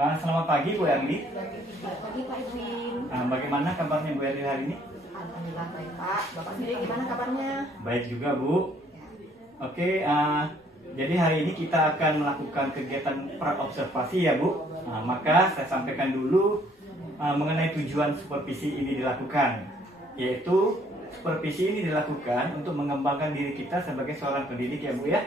Selamat pagi Bu Erli. Selamat pagi Pak Edwin. Bagaimana kabarnya Bu Erli hari ini? Alhamdulillah baik Pak. Bapak sendiri gimana kabarnya? Baik juga Bu. Ya. Oke, jadi hari ini kita akan melakukan kegiatan praobservasi ya Bu. Maka saya sampaikan dulu mengenai tujuan supervisi ini dilakukan, yaitu supervisi ini dilakukan untuk mengembangkan diri kita sebagai seorang pendidik ya Bu ya.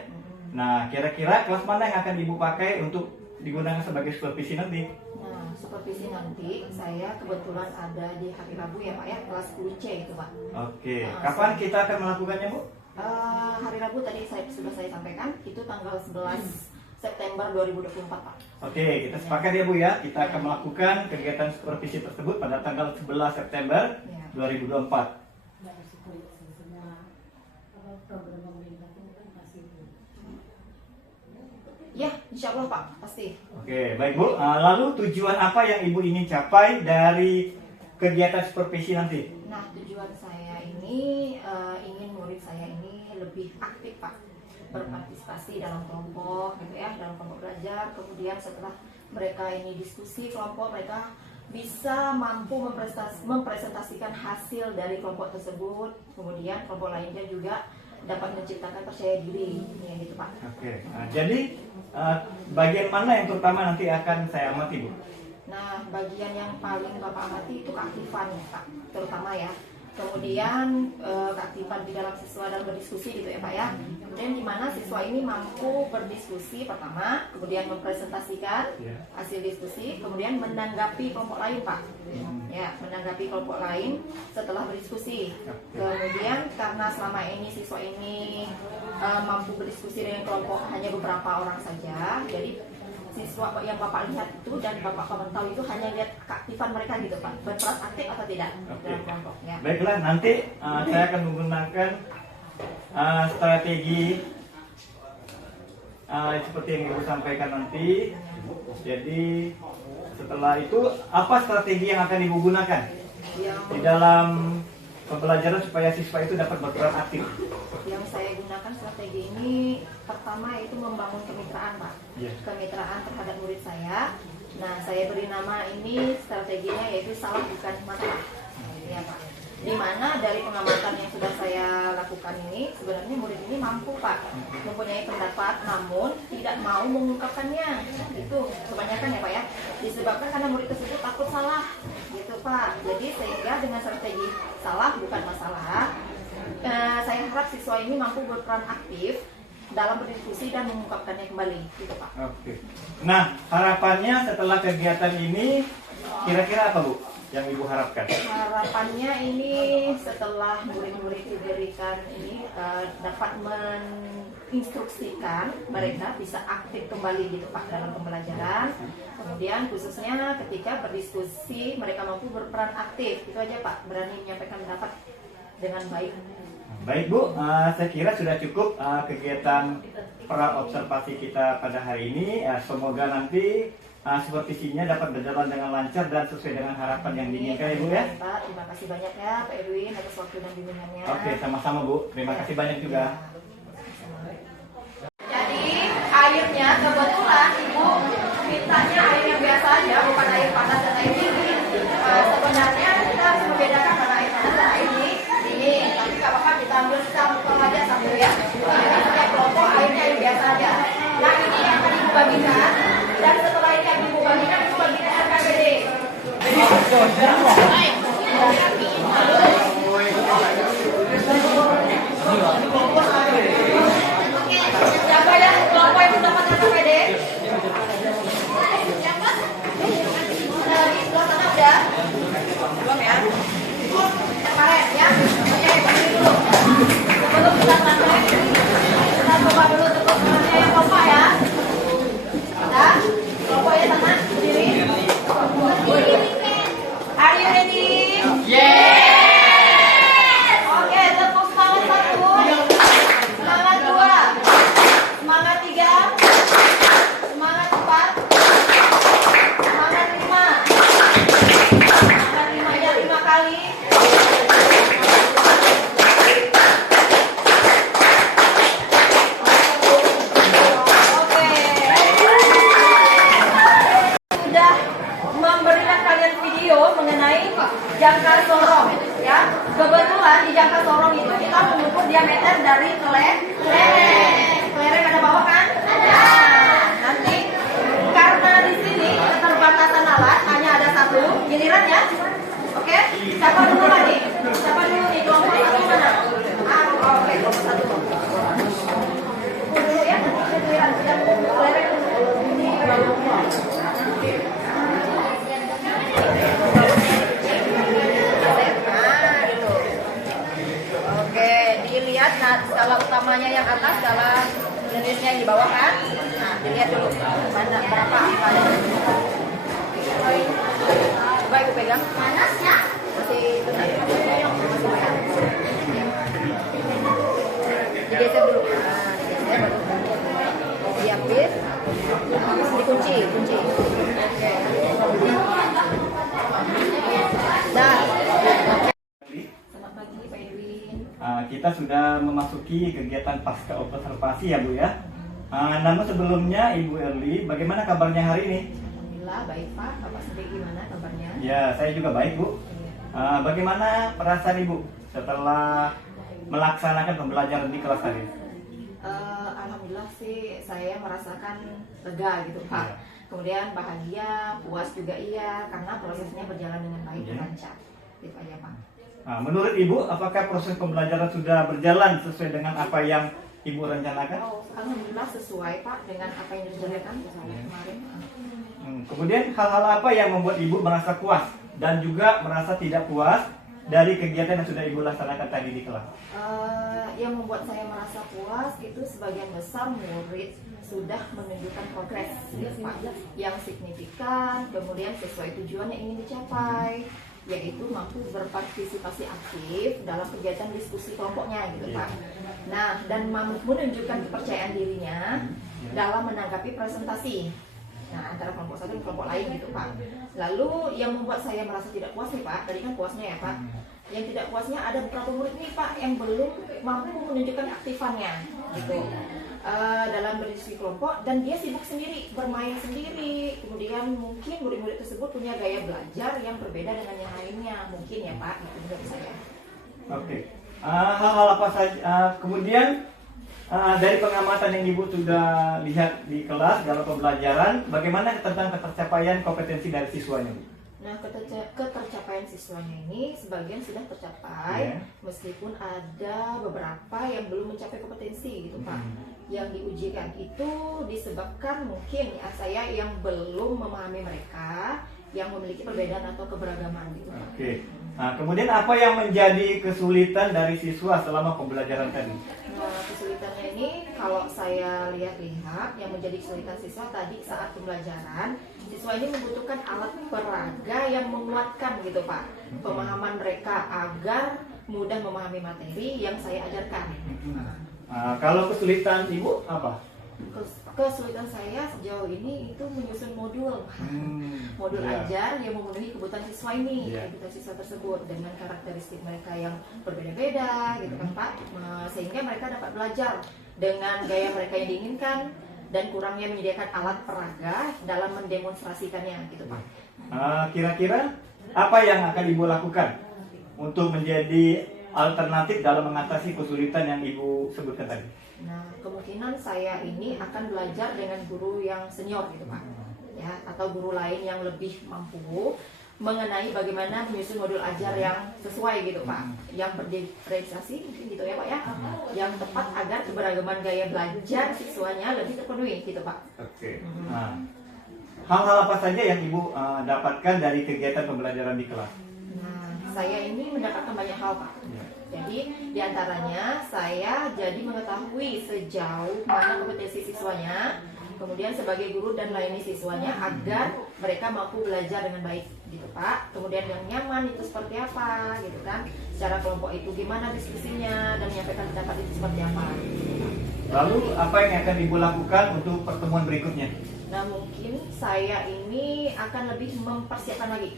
Nah, kira-kira kelas mana yang akan Ibu pakai untuk digunakan sebagai supervisi nanti? Nah, supervisi nanti saya kebetulan ada di hari Rabu ya Pak ya, kelas 10C gitu Pak. Oke, kapan kita akan melakukannya Bu? Hari Rabu tadi sudah saya sampaikan, itu tanggal 11 September 2024 Pak. Oke, kita sepakat ya Bu ya, kita akan melakukan kegiatan supervisi tersebut pada tanggal 11 September 2024. Ya, insya Allah Pak, pasti. Oke, baik Bu. Lalu tujuan apa yang Ibu ingin capai dari kegiatan supervisi nanti? Nah, tujuan saya ini ingin murid saya ini lebih aktif Pak, berpartisipasi dalam kelompok gitu ya, dalam kelompok belajar. Kemudian setelah mereka ini diskusi kelompok, mereka bisa mampu mempresentasikan hasil dari kelompok tersebut. Kemudian kelompok lainnya juga dapat menciptakan percaya diri, ya gitu Pak. Oke, jadi bagian mana yang terutama nanti akan saya amati Bu? Nah, bagian yang paling Bapak amati itu keaktifan ya Pak, terutama ya. Kemudian keaktifan di dalam siswa dalam berdiskusi gitu ya Pak ya. Kemudian di mana siswa ini mampu berdiskusi pertama, kemudian mempresentasikan hasil diskusi, kemudian menanggapi kelompok lain Pak. Ya, menanggapi kelompok lain setelah berdiskusi. Kemudian karena selama ini siswa ini mampu berdiskusi dengan kelompok hanya beberapa orang saja, jadi siswa yang Bapak lihat itu dan Bapak pemantau itu hanya lihat keaktifan mereka gitu Pak, berperan aktif atau tidak dalam kelompok ya. Baiklah, nanti saya akan menggunakan strategi seperti yang Ibu sampaikan nanti. Jadi setelah itu apa strategi yang akan Ibu gunakan di dalam pembelajaran supaya siswa itu dapat berperan aktif? Yang saya gunakan strategi ini pertama yaitu membangun kemitraan Pak, kemitraan terhadap murid saya. Nah, saya beri nama ini strateginya yaitu salah bukan masalah, ya Pak. Dimana dari pengamatan yang sudah saya lakukan ini sebenarnya murid ini mampu Pak, mempunyai pendapat namun tidak mau mengungkapkannya. Itu kebanyakan ya Pak ya, disebabkan karena murid tersebut takut salah gitu Pak. Jadi sehingga dengan strategi salah bukan masalah, saya harap siswa ini mampu berperan aktif dalam berdiskusi dan mengungkapkannya kembali gitu Pak. Oke. Nah, harapannya setelah kegiatan ini kira-kira apa Bu yang Ibu harapkan? Harapannya ini setelah murid-murid diberikan ini dapat menginstruksikan mereka bisa aktif kembali gitu Pak dalam pembelajaran. Kemudian khususnya ketika berdiskusi mereka mampu berperan aktif. Itu aja Pak, berani menyampaikan pendapat dengan baik. Baik Bu, saya kira sudah cukup kegiatan praobservasi kita pada hari ini. Semoga nanti supervisinya dapat berjalan dengan lancar dan sesuai dengan harapan yang diinginkan ya Bu ya. Pak, terima kasih banyak ya Pak Edwin atas waktu dan bimbingannya. Oke, sama-sama Bu. Terima kasih banyak juga. Jadi airnya kebetulan Ibu mintanya air yang biasa aja, bukan air panas dan air dingin. Sebenarnya kita harus membedakan antara air panas dan air dingin. Tapi nggak apa-apa, kita ambil sampel aja sambil ya. Jadi setiap kelompok airnya air biasa aja. Nah, ini yang akan Ibu bagikan. Dan setelah ini yang Ibu bagikan, Ibu bagikan RKBD. Siapa ya kelompok yang mendapat RKBD? sorong, ya. Kebetulan di jangka sorong itu kita mengukur diameter dari kelereng ada bawah kan? Ada. Nanti karena di sini keterbatasan alat hanya ada satu, giliran ya. Oke, siapa dulu lagi? Siapa dulu nih? Kelompok satu mana? Oke, kelompok satu. Dulu ya, giliran kita kelereng ini bawahnya. Oke, dilihat skala utamanya yang atas, skala jenisnya yang di bawah kan? Nah, dilihat dulu mana berapa angkanya. Coba ibu pegang. Panas ya? Masih benar. Masih banyak. Digeser dulu. Nah, digeser baru diambil. Habis dikunci. Oke. Dah. Selamat pagi Pak Edwin. Kita sudah memasuki kegiatan pasca observasi ya Bu ya. Namun sebelumnya Ibu Erli, bagaimana kabarnya hari ini? Alhamdulillah baik Pak. Bapak sendiri gimana kabarnya? Ya, saya juga baik Bu. Bagaimana perasaan Ibu setelah melaksanakan pembelajaran di kelas tadi? Alhamdulillah sih saya merasakan lega gitu Pak. Ya. Kemudian bahagia, puas juga iya karena prosesnya berjalan dengan baik dan lancar. Gitu aja Pak. Menurut Ibu, apakah proses pembelajaran sudah berjalan sesuai dengan apa yang Ibu rencanakan? Alhamdulillah sesuai Pak dengan apa yang direncanakan kemarin. Kemudian hal-hal apa yang membuat Ibu merasa puas dan juga merasa tidak puas dari kegiatan yang sudah Ibu laksanakan tadi di kelas? Yang membuat saya merasa puas itu sebagian besar murid sudah menunjukkan progres yang signifikan, kemudian sesuai tujuan yang ingin dicapai, yaitu mampu berpartisipasi aktif dalam kegiatan diskusi kelompoknya gitu Pak. Nah, dan mampu menunjukkan kepercayaan dirinya dalam menanggapi presentasi. Nah, antara kelompok satu dan kelompok lain gitu Pak. Lalu yang membuat saya merasa tidak puas nih Pak, tadi kan puasnya ya Pak. Yang tidak puasnya ada beberapa murid nih Pak yang belum mampu menunjukkan aktifannya gitu. Dalam berdiskusi kelompok dan dia sibuk sendiri, bermain sendiri. Kemudian mungkin murid-murid tersebut punya gaya belajar yang berbeda dengan yang lainnya, mungkin ya Pak, itu menurut saya. Oke. Hal-hal apa saja? Kemudian dari pengamatan yang Ibu sudah lihat di kelas dalam pembelajaran, bagaimana tentang ketercapaian kompetensi dari siswanya, Bu? Nah, ketercapaian siswanya ini sebagian sudah tercapai, meskipun ada beberapa yang belum mencapai kompetensi gitu Pak. Yang diujikan itu disebabkan mungkin ya saya yang belum memahami mereka yang memiliki perbedaan atau keberagaman gitu Pak. Oke. Kemudian apa yang menjadi kesulitan dari siswa selama pembelajaran tadi? Nah, kesulitannya ini kalau saya lihat-lihat yang menjadi kesulitan siswa tadi saat pembelajaran, siswa ini membutuhkan alat peraga yang menguatkan gitu Pak, pemahaman mereka agar mudah memahami materi yang saya ajarkan. Kalau kesulitan Ibu apa? Kesulitan saya sejauh ini itu menyusun modul ajar yang memenuhi kebutuhan siswa ini, kebutuhan siswa tersebut dengan karakteristik mereka yang berbeda-beda gitu kan Pak, sehingga mereka dapat belajar dengan gaya mereka yang diinginkan dan kurangnya menyediakan alat peraga dalam mendemonstrasikannya gitu Pak. Kira-kira apa yang akan Ibu lakukan untuk menjadi alternatif dalam mengatasi kesulitan yang Ibu sebutkan tadi? Nah, kemungkinan saya ini akan belajar dengan guru yang senior gitu Pak, ya, atau guru lain yang lebih mampu mengenai bagaimana menyusun modul ajar yang sesuai gitu Pak, yang berdiferensiasi mungkin gitu ya Pak ya, yang tepat agar keberagaman gaya belajar siswanya lebih terpenuhi gitu Pak. Oke. Hal-hal apa saja yang Ibu dapatkan dari kegiatan pembelajaran di kelas? Nah, saya ini mendapatkan banyak hal Pak. Jadi diantaranya saya jadi mengetahui sejauh mana kompetensi siswanya, kemudian sebagai guru dan melayani siswanya agar mereka mampu belajar dengan baik gitu Pak. Kemudian yang nyaman itu seperti apa gitu kan, secara kelompok itu gimana diskusinya dan menyampaikan pendapat itu seperti apa. Lalu apa yang akan Ibu lakukan untuk pertemuan berikutnya? Nah, mungkin saya ini akan lebih mempersiapkan lagi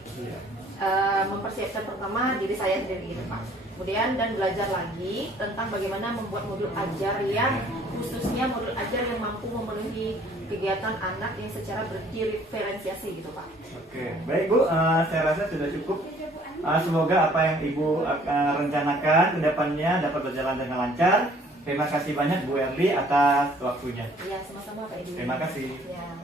mempersiapkan pertama diri saya sendiri gitu Pak. Kemudian dan belajar lagi tentang bagaimana membuat modul ajar yang khususnya modul ajar yang mampu memenuhi kegiatan anak yang secara berdiferensiasi gitu Pak. Oke, baik Bu, saya rasa sudah cukup. Semoga apa yang Ibu rencanakan ke depannya dapat berjalan dengan lancar. Terima kasih banyak Bu Erli atas waktunya. Iya, sama-sama Pak Edi. Terima kasih. Ya.